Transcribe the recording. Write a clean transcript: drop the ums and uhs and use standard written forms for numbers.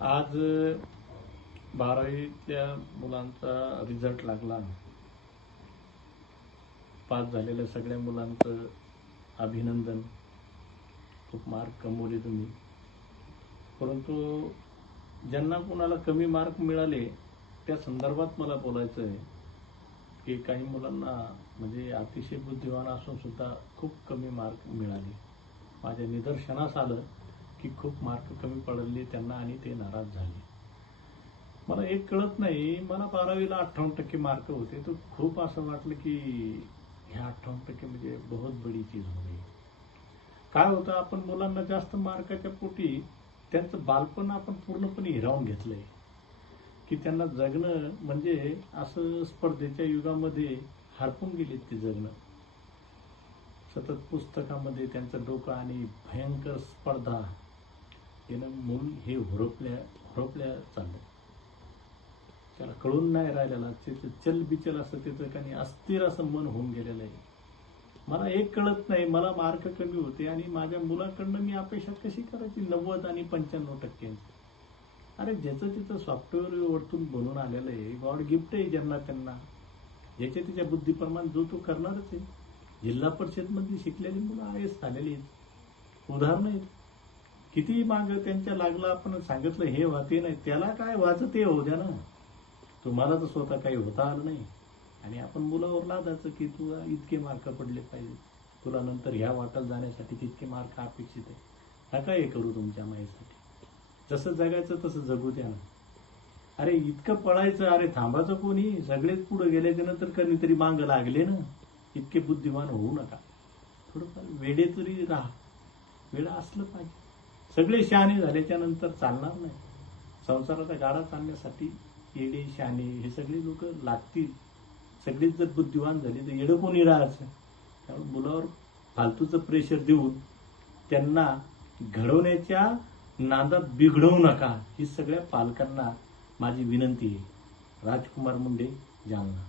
आज 12वीतल्या मुलांचा रिझल्ट लागला. पास झालेल्या सगळ्या मुलांचं अभिनंदन. खूप मार्क कमवले तुम्ही. परंतु ज्यांना कोणाला कमी मार्क मिळाले त्या संदर्भात मला बोलायचं आहे की काही मुलांना म्हणजे अतिशय बुद्धिमान असून सुद्धा खूप कमी मार्क मिळाले. माझ्या निदर्शनास आलं की खूप मार्क कमी पडले त्यांना आणि ते नाराज झाले. मला एक कळत नाही, मला 12वीला 58% मार्क होते. तो खूप असं वाटलं की ह्या 58% म्हणजे बहुत बडी चीज हो गई. काय होतं, आपण मुलांना जास्त मार्काच्या पोटी त्यांचं बालपण आपण पूर्णपणे हिरावून घेतलंय की त्यांना जगणं म्हणजे असं स्पर्धेच्या युगामध्ये हरपून गेलेत. ते जगणं सतत पुस्तकामध्ये त्यांचं डोकं आणि भयंकर स्पर्धा येणं मूल हे हुरपल्या चाललं. त्याला कळून नाही राहिलेला, तिथं चल बिचल असं तिथं काही अस्थिर असं मन होऊन गेलेलं आहे. मला एक कळत नाही, मला मार्क कमी होते आणि माझ्या मुलाकडनं मी अपेक्षा कशी करायची 90 आणि 95%. अरे ज्याचं तिथं सॉफ्टवेअर वरतून बनून आलेलं आहे, गॉड गिफ्ट आहे ज्यांना त्यांना, ज्याच्या त्याच्या बुद्धीप्रमाण जो तो करणारच आहे. जिल्हा परिषदमध्ये शिकलेली मुलं IAS झालेली आहेत, उदाहरणं आहेत. किती माग त्यांच्या लागलं, आपण सांगितलं हे वाते नाही, त्याला काय व्हायचं ते होऊ द्या ना. तुम्हाला तर स्वतः काही होता आलं नाही आणि आपण मुलावर लादायचं की तुला इतके मार्क पडले पाहिजे, तुला नंतर ह्या वाटेला जाण्यासाठी तितके मार्क अपेक्षित आहे. नका हे करू तुमच्या मायेसाठी. जसं जगायचं तसं जगू द्या ना. अरे इतकं पळायचं, अरे थांबायचं कोणी? सगळेच पुढे गेल्याच्या नंतर कधीतरी मांग लागले ना. इतके बुद्धिमान होऊ नका. थोडंफार वेडे तरी राहा. वेडा असलं पाहिजे. सगळे शहाणे झाल्याच्या नंतर चालणार नाही. संसाराचा गाडा चालण्यासाठी येडे शहाणे हे सगळे लोक लागतील. सगळेच जर बुद्धिवान झाले तर येडं कोणी राहायचं? त्यामुळे मुलावर फालतूचं प्रेशर देऊन त्यांना घडवण्याच्या नादात बिघडवू नका, ही सगळ्या पालकांना माझी विनंती आहे. राजकुमार मुंडे, जालना.